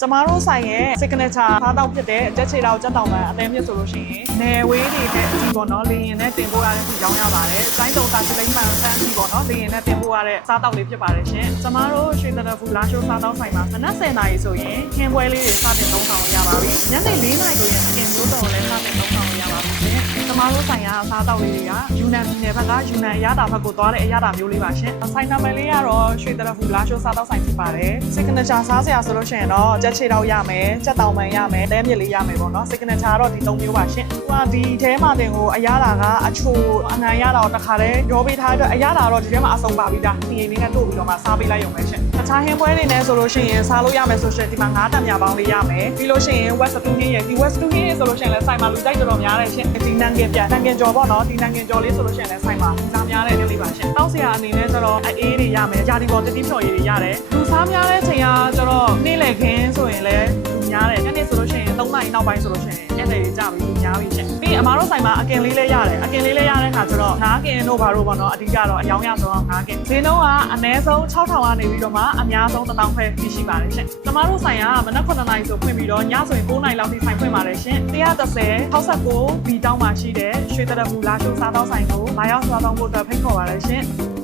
ကျမတို့ဆိုင်ရဲ့ signature စားတောက်ဖြစ်တဲ့ကြက်ချေတောက်ကြက်တောင်ပန်အသင်းမြစ်ဆိုလို့ရှိရင်နယ်ဝေးတွေနဲ့အကြီးပေါ့နော်လေရင်နဲ့တင်ပို့ရတဲ့စီရောင်းရပါတယ်။စိုင်းတုံတာစလိမ့်မှန်ဆန်းစီပေါ့နော်လေရင်နဲ့တင်ပို့ရတဲ့စားတောက်လေးဖြစ်ပါတယ်ရှင်။ကျမတို့ရွှေတရဖူလာရှိုးစားတောက်ဆိုင်မှာမနက်10:00နာရီဆိုရင်ခင်းပွဲလေးတွေစတင်သုံးဆောင်ရပါပြီ။ညနေ4:00နာရီဆိုရင်အကင်မျိုးစုံလည်းစတင်သုံးဆောင်ရပါပြီရှင်။ကျမတို့ဆိုင်ရာစားတောက်လေးတွေကယူနန်ပြည်နယ်ဘက်ကယူနန်အရသာဘက်ကိုသွားတဲ့အရသာမျိုးလေးပါရှင်။ဆိုင်နံပါတ်လေးကတော့ရွှေတရဖူလာရှိုးစားတောက်ဆိုင်ဖြစ်ပါတယ်။ signature စားစရာဆိုလို့ရှိရင်တော့ကြက်ချေတောက်ရမယ်ကြက်တောင်ပန်ရမယ်တဲမြစ်လေးရမယ်ပေါ့နော် signature ကတော့ဒီ3မျိုးပါရှင်။ဒီထဲမှာတင်ကိုအရသာကအချိုအငံရတာတော့တစ်ခါတည်းရောပေးထားအတွက်အရသာတော့ဒီထဲမှာအဆုံးပါပြီးသား။ဒီလေးနဲ့တို့ပြီးတော့မှစားပေးလိုက်ရုံပဲရှင်။တခြားဟင်းပွဲတွေနဲ့ဆိုလို့ရှိရင်စားလို့ရမယ်ဆိုရှင်ဒီမှာ9တံမြပေါင်းလေးရမယ်။ပြီးလို့ရှိရင် west 2ဟင်းရဲ့ဒီ west 2ဟင်းရဲ့ဆိုလို့ရှိရင်လည်းဆိုင်မှာလူကြိုက်တော်များတယ်ရှင်။ဒီနန်ကင်ပြန်နန်ကင်ကြော်ပေါ့နော်ဒီနန်ကင်ကြော်လေးဆိုလို့ရှိရင်လည်းဆိုင်မှာလူစားများတဲ့လေးပါရှင်။တောက်စရာအနေနဲ့ကျတော့အေးတွေရမယ်။ဂျာဒီပေါ်တတိဖြော်ရည်တွေရတယ်။လူစားများတဲ့ချိန်ကကျတော့နေ့လည်ခင်းဆိုရင်လည်းများတယ်။ညနေဆိုလို့ရှိရင်3နာရီနောက်ပိုင်းဆိုလို့ရှိရင်အဲ့လေကြပြီများပြီရှင်။ပြီးအမားတို့ဆိုင်မှာအကင်လေးလည်းရတယ်။အကင်လေးလည်းရတဲ့ခါကျတော့နားကင်တို့ဘာတို့ပေါ့နော်အဓိကတော့အယောင်ရဆုံးအောင်နားကင်ဈေးနှုန်းကအနည်းဆုံး6000ကနေပြီးတော့မှအများဆုံး1000ခွဲရှိပါတယ်ရှင်။ကျမတို့ဆိုင်ကမနက်9နာရီဆိုဖွင့်ပြီးတော့ညဆိုရင်9နာရီလောက်ထိဆိုင်ဖွင့်ပါတယ်ရှင်။130 69ဘီတောင်းမှာရှိတဲ့ရွှေတရဖူလာရှိုးစားတောင်းဆိုင်ကိုလာရောက်စားတောင်းဖို့အတွက်ဖိတ်ခေါ်ပါတယ်ရှင်။